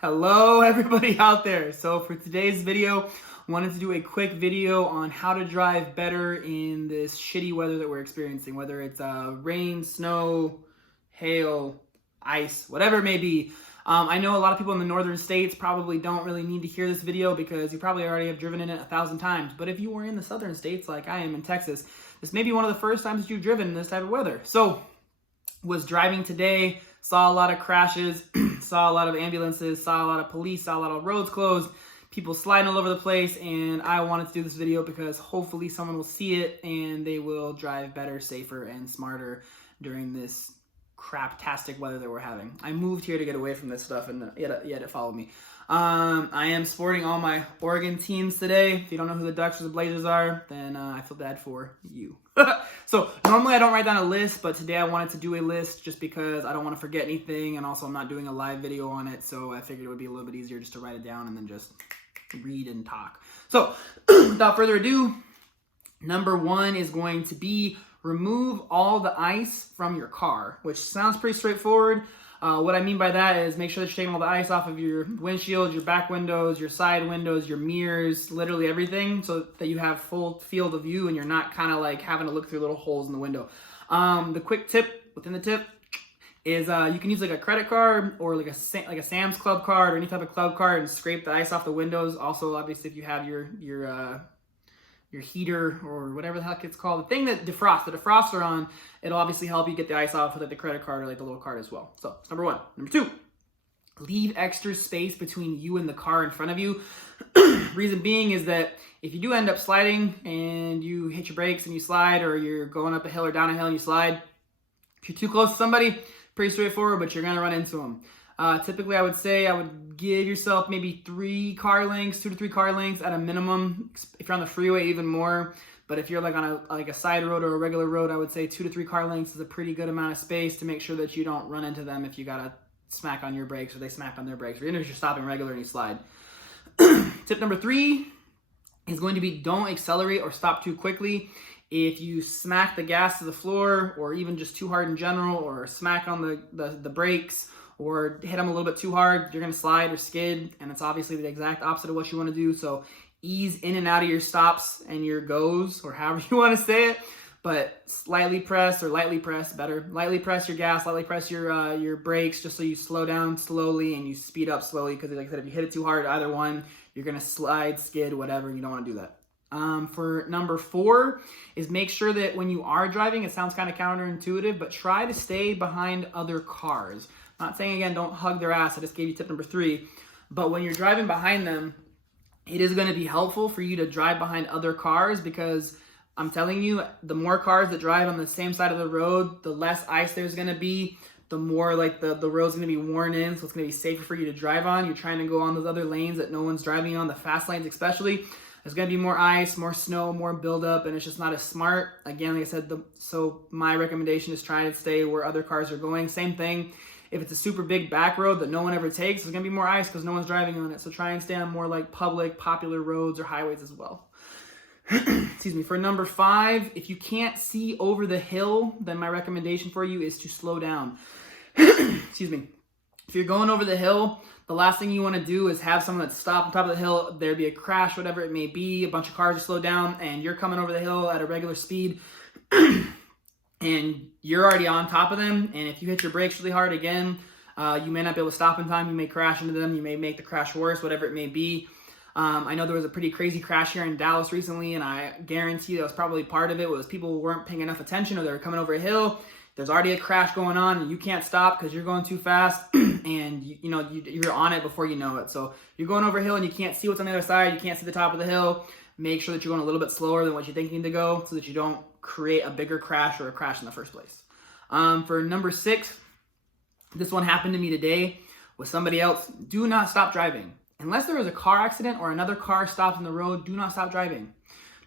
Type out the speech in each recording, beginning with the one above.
Hello everybody out there. So for today's video, I wanted to do a quick video on how to drive better in this shitty weather that we're experiencing, whether it's rain, snow, hail, ice, whatever it may be. I know a lot of people in the northern states probably don't really need to hear this video because you probably already have driven in it 1,000 times. But if you were in the southern states like I am in Texas, this may be one of the first times that you've driven in this type of weather. So was driving today, saw a lot of crashes, saw a lot of ambulances, saw a lot of police, saw a lot of roads closed, people sliding all over the place, and I wanted to do this video because hopefully someone will see it and they will drive better, safer, and smarter during this craptastic weather that we're having. I moved here to get away from this stuff and yet it followed me. I am sporting all my Oregon teams today. If you don't know who the Ducks or the Blazers are, then I feel bad for you. So normally I don't write down a list, but today I wanted to do a list just because I don't want to forget anything, and also I'm not doing a live video on it, so I figured it would be a little bit easier just to write it down and then just read and talk. So without further ado, number one is going to be remove all the ice from your car, which sounds pretty straightforward. What I mean by that is make sure that you're taking all the ice off of your windshield, your back windows, your side windows, your mirrors, literally everything, so that you have full field of view and you're not kind of like having to look through little holes in the window. The quick tip within the tip is you can use like a credit card or like a Sam's Club card or any type of club card and scrape the ice off the windows. Also, obviously, if you have your heater or whatever the heck it's called, the thing that defrosts, the defroster on, it'll obviously help you get the ice off with like the credit card or like the little card as well. So that's number one. Number two, leave extra space between you and the car in front of you. Reason being is that if you do end up sliding and you hit your brakes and you slide, or you're going up a hill or down a hill and you slide, if you're too close to somebody, pretty straightforward, but you're gonna run into them. Typically, I would say I would give yourself maybe 2 to 3 car lengths at a minimum. If you're on the freeway, even more. But if you're like on a side road or a regular road, I would say 2 to 3 car lengths is a pretty good amount of space to make sure that you don't run into them if you gotta smack on your brakes or they smack on their brakes, or even if you're stopping regular and you slide. Tip number 3 is going to be don't accelerate or stop too quickly. If you smack the gas to the floor, or even just too hard in general, or smack on the brakes, or hit them a little bit too hard, you're going to slide or skid, and it's obviously the exact opposite of what you want to do. So ease in and out of your stops and your goes, or however you want to say it, but lightly press your gas, lightly press your brakes, just so you slow down slowly and you speed up slowly, because like I said, if you hit it too hard, either one, you're going to slide, skid, whatever, and you don't want to do that. For number 4 is make sure that when you are driving, it sounds kind of counterintuitive, but try to stay behind other cars. I'm not saying, again, don't hug their ass. I just gave you tip number 3. But when you're driving behind them, it is going to be helpful for you to drive behind other cars, because I'm telling you, the more cars that drive on the same side of the road, the less ice there's going to be, the more like the road's going to be worn in, so it's going to be safer for you to drive on. You're trying to go on those other lanes that no one's driving on, the fast lanes especially. There's going to be more ice, more snow, more buildup, and it's just not as smart. Again, like I said, so my recommendation is try to stay where other cars are going. Same thing. If it's a super big back road that no one ever takes, there's going to be more ice because no one's driving on it. So try and stay on more like public, popular roads or highways as well. Excuse me. For number 5, if you can't see over the hill, then my recommendation for you is to slow down. Excuse me. If you're going over the hill, the last thing you want to do is have someone that's stopped on top of the hill, there be a crash, whatever it may be, a bunch of cars are slowed down, and you're coming over the hill at a regular speed, and you're already on top of them, and if you hit your brakes really hard again, you may not be able to stop in time, you may crash into them, you may make the crash worse, whatever it may be. I know there was a pretty crazy crash here in Dallas recently, and I guarantee that was probably part of it, was people weren't paying enough attention, or they were coming over a hill. There's already a crash going on and you can't stop because you're going too fast, and you're on it before you know it. So you're going over a hill and you can't see what's on the other side, you can't see the top of the hill. Make sure that you're going a little bit slower than what you think you need to go, so that you don't create a bigger crash or a crash in the first place. For number 6, this one happened to me today with somebody else. Do not stop driving. Unless there is a car accident or another car stopped on the road, do not stop driving.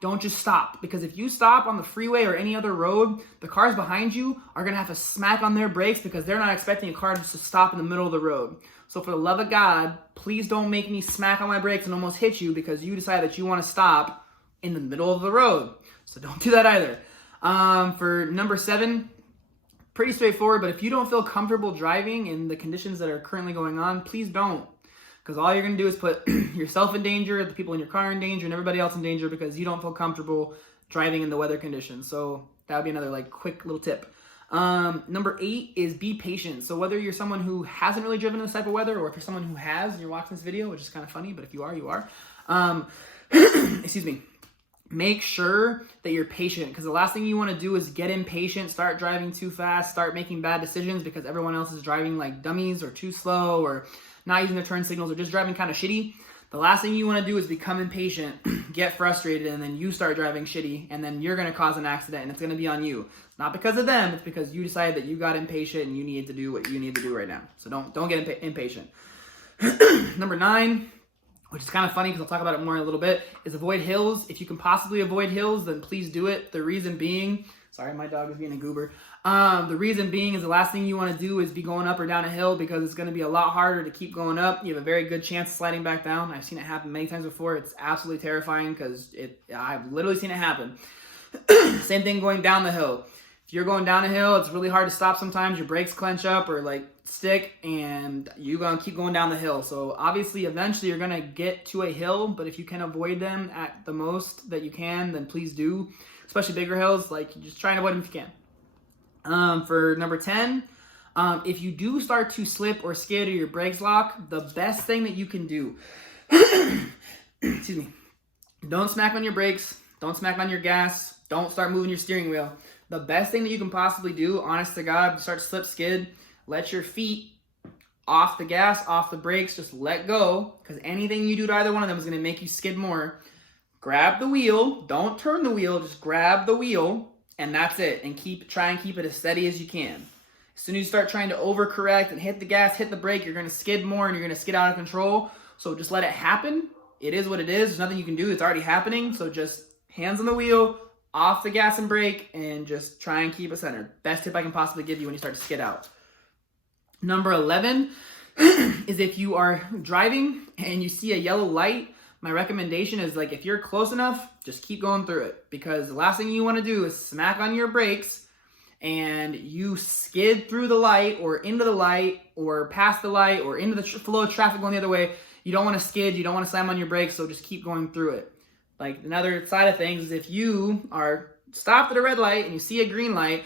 Don't just stop, because if you stop on the freeway or any other road, the cars behind you are going to have to smack on their brakes because they're not expecting a car just to stop in the middle of the road. So for the love of God, please don't make me smack on my brakes and almost hit you because you decide that you want to stop in the middle of the road. So don't do that either. For number 7, pretty straightforward, but if you don't feel comfortable driving in the conditions that are currently going on, please don't. because all you're going to do is put yourself in danger, the people in your car in danger, and everybody else in danger because you don't feel comfortable driving in the weather conditions. So that would be another like quick little tip. Number 8 is be patient. So whether you're someone who hasn't really driven in this type of weather, or if you're someone who has and you're watching this video, which is kind of funny, but if you are, you are. Excuse me. Make sure that you're patient, because the last thing you want to do is get impatient, start driving too fast, start making bad decisions because everyone else is driving like dummies or too slow or not using their turn signals or just driving kind of shitty. The last thing you want to do is become impatient, get frustrated, and then you start driving shitty, and then you're going to cause an accident, and it's going to be on you. It's not because of them, it's because you decided that you got impatient and you need to do what you need to do right now. So don't get impatient. Number 9, which is kind of funny because I'll talk about it more in a little bit, is avoid hills. If you can possibly avoid hills, then please do it. The reason being, sorry, my dog is being a goober. The reason being is the last thing you want to do is be going up or down a hill, because it's going to be a lot harder to keep going up. You have a very good chance of sliding back down. I've seen it happen many times before. It's absolutely terrifying because I've literally seen it happen. Same thing going down the hill. If you're going down a hill, it's really hard to stop sometimes. Your brakes clench up or like stick, and you're going to keep going down the hill. So obviously, eventually you're going to get to a hill, but if you can avoid them at the most that you can, then please do. Especially bigger hills, like just try and avoid them if you can. For number 10, if you do start to slip or skid or your brakes lock, the best thing that you can do, excuse me, don't smack on your brakes, don't smack on your gas, don't start moving your steering wheel. The best thing that you can possibly do, honest to God, start to slip, skid, let your feet off the gas, off the brakes, just let go, because anything you do to either one of them is going to make you skid more. Grab the wheel, don't turn the wheel, just grab the wheel, and that's it. And try and keep it as steady as you can. As soon as you start trying to overcorrect and hit the gas, hit the brake, you're going to skid more and you're going to skid out of control. So just let it happen. It is what it is. There's nothing you can do. It's already happening. So just hands on the wheel, off the gas and brake, and just try and keep it centered. Best tip I can possibly give you when you start to skid out. Number 11 is if you are driving and you see a yellow light, my recommendation is, like, if you're close enough, just keep going through it, because the last thing you want to do is smack on your brakes and you skid through the light or into the light or past the light or into the flow of traffic going the other way. You don't want to skid. You don't want to slam on your brakes, so just keep going through it. Like, another side of things is if you are stopped at a red light and you see a green light,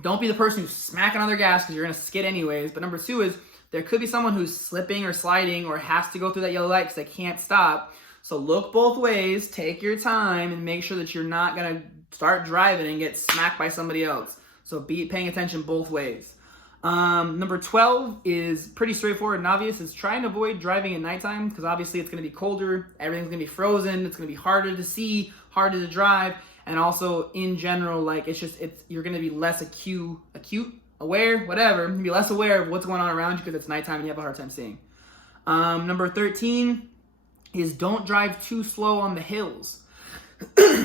don't be the person who's smacking on their gas because you're going to skid anyways. But number 2 is there could be someone who's slipping or sliding or has to go through that yellow light because they can't stop. So look both ways, take your time, and make sure that you're not going to start driving and get smacked by somebody else. So be paying attention both ways. Number 12 is pretty straightforward and obvious. It's try and avoid driving at nighttime, because obviously it's going to be colder, everything's going to be frozen, it's going to be harder to see, harder to drive, and also in general, like, you're going to be less aware, whatever. You're going to be less aware of what's going on around you because it's nighttime and you have a hard time seeing. Number 13 is don't drive too slow on the hills,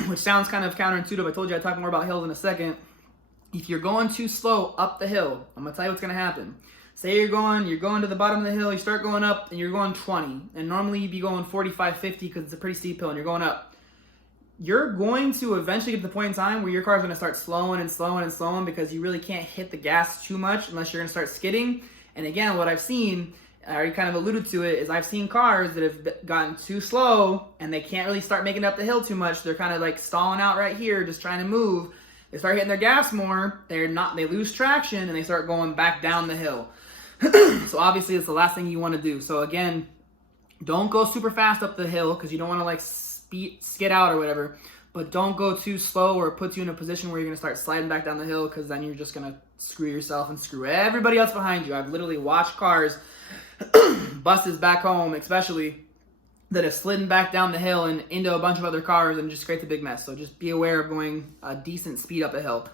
which sounds kind of counterintuitive. I told you I'd talk more about hills in a second. If you're going too slow up the hill, I'm going to tell you what's going to happen. Say you're going to the bottom of the hill, you start going up, and you're going 20. And normally you'd be going 45, 50 because it's a pretty steep hill and you're going up. You're going to eventually get to the point in time where your car's going to start slowing and slowing and slowing because you really can't hit the gas too much unless you're going to start skidding. And again, what I've seen, I already kind of alluded to it, is I've seen cars that have gotten too slow and they can't really start making up the hill too much. They're kind of like stalling out right here, just trying to move. They start hitting their gas more, they lose traction, and they start going back down the hill. So obviously it's the last thing you want to do. So again, don't go super fast up the hill because you don't want to like skid out or whatever, but don't go too slow or it puts you in a position where you're going to start sliding back down the hill, because then you're just going to screw yourself and screw everybody else behind you. I've literally watched cars, buses back home especially, that have slidden back down the hill and into a bunch of other cars and just creates a big mess. So just be aware of going a decent speed up a hill.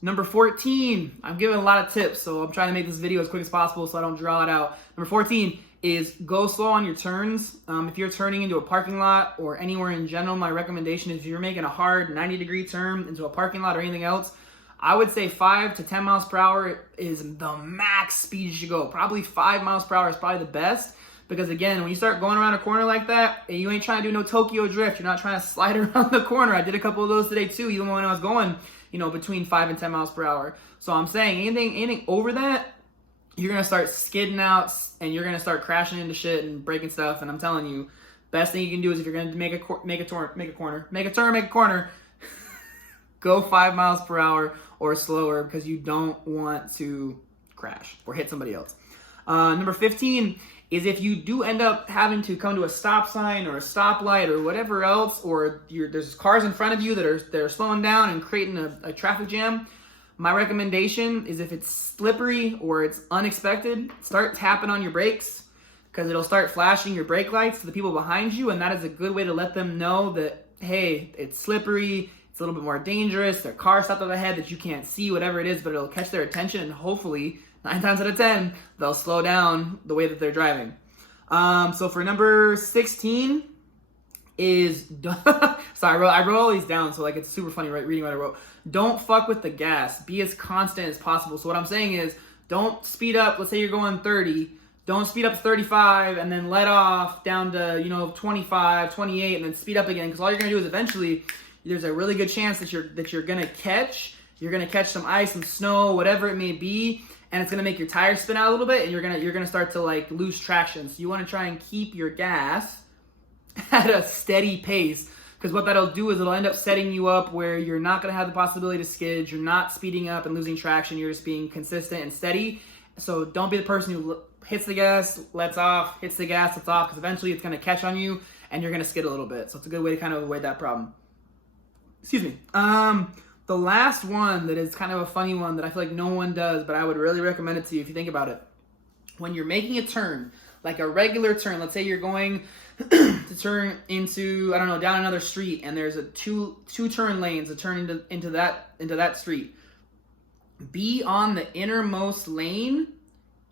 Number 14, I'm giving a lot of tips, so I'm trying to make this video as quick as possible so I don't draw it out. Number 14 is go slow on your turns. If you're turning into a parking lot or anywhere in general, my recommendation is if you're making a hard 90-degree turn into a parking lot or anything else, I would say 5 to 10 miles per hour is the max speed you should go. Probably 5 miles per hour is probably the best. Because again, when you start going around a corner like that, and you ain't trying to do no Tokyo drift, you're not trying to slide around the corner. I did a couple of those today too, even when I was going, between 5 and 10 miles per hour. So I'm saying anything over that, you're gonna start skidding out and you're gonna start crashing into shit and breaking stuff. And I'm telling you, best thing you can do is if you're gonna make a corner, go 5 miles per hour or slower, because you don't want to crash or hit somebody else. Number 15 is if you do end up having to come to a stop sign or a stoplight or whatever else, or there's cars in front of you that are slowing down and creating a traffic jam. My recommendation is if it's slippery or it's unexpected, start tapping on your brakes, because it'll start flashing your brake lights to the people behind you, and that is a good way to let them know that, hey, it's slippery, it's a little bit more dangerous, there are cars stopped up ahead that you can't see, whatever it is, but it'll catch their attention, and hopefully 9 times out of 10 they'll slow down the way that they're driving. So for number 16 is sorry, I wrote all these down, so like it's super funny reading what I wrote. Don't fuck with the gas. Be as constant as possible. So what I'm saying is, don't speed up. Let's say you're going 30. Don't speed up to 35 and then let off down to 25, 28, and then speed up again. Because all you're gonna do is eventually, there's a really good chance that you're gonna catch some ice and snow, whatever it may be, and it's gonna make your tires spin out a little bit, and you're gonna start to like lose traction. So you want to try and keep your gas at a steady pace, because what that'll do is it'll end up setting you up where you're not going to have the possibility to skid, you're not speeding up and losing traction, you're just being consistent and steady. So don't be the person who hits the gas, lets off, hits the gas, lets off, because eventually it's going to catch on you and you're going to skid a little bit. So it's a good way to kind of avoid that problem. Excuse me. The last one that is kind of a funny one that I feel like no one does, but I would really recommend it to you if you think about it. When you're making a turn, like a regular turn, let's say you're going to turn into, I don't know, down another street, and there's a two turn lanes that turn into that street. Be on the innermost lane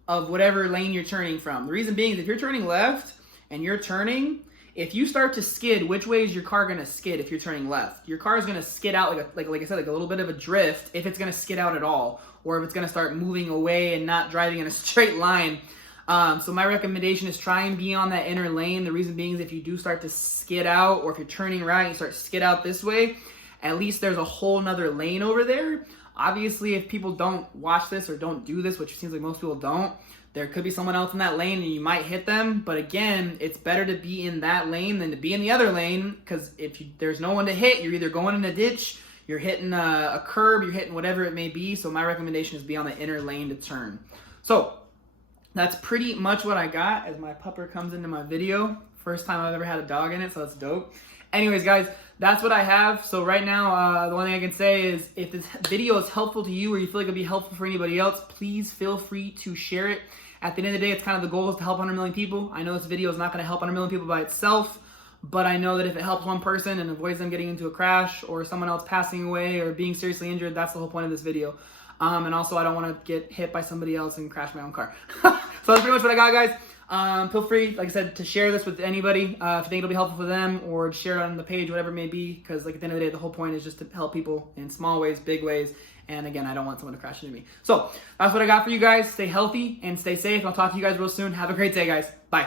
of whatever lane you're turning from. The reason being is if you're turning left and you're turning, if you start to skid, which way is your car gonna skid if you're turning left? Your car is gonna skid out like I said, like a little bit of a drift, if it's gonna skid out at all, or if it's gonna start moving away and not driving in a straight line. So my recommendation is try and be on that inner lane. The reason being is if you do start to skid out, or if you're turning right, you start to skid out this way, at least there's a whole nother lane over there. Obviously, if people don't watch this or don't do this, which it seems like most people don't, there could be someone else in that lane and you might hit them. But again, it's better to be in that lane than to be in the other lane, because if there's no one to hit, you're either going in a ditch, you're hitting a curb, you're hitting whatever it may be. So my recommendation is be on the inner lane to turn. So that's pretty much what I got as my pupper comes into my video. First time I've ever had a dog in it, so that's dope. Anyways, guys, that's what I have. So right now, the one thing I can say is if this video is helpful to you or you feel like it'll be helpful for anybody else, please feel free to share it. At the end of the day, it's kind of the goal is to help 100 million people. I know this video is not going to help 100 million people by itself, but I know that if it helps one person and avoids them getting into a crash or someone else passing away or being seriously injured, that's the whole point of this video. And also, I don't want to get hit by somebody else and crash my own car. So that's pretty much what I got, guys. Feel free, like I said, to share this with anybody if you think it'll be helpful for them, or share it on the page, whatever it may be, because like at the end of the day, the whole point is just to help people in small ways, big ways, and again, I don't want someone to crash into me. So that's what I got for you guys. Stay healthy and stay safe. I'll talk to you guys real soon. Have a great day, guys. Bye.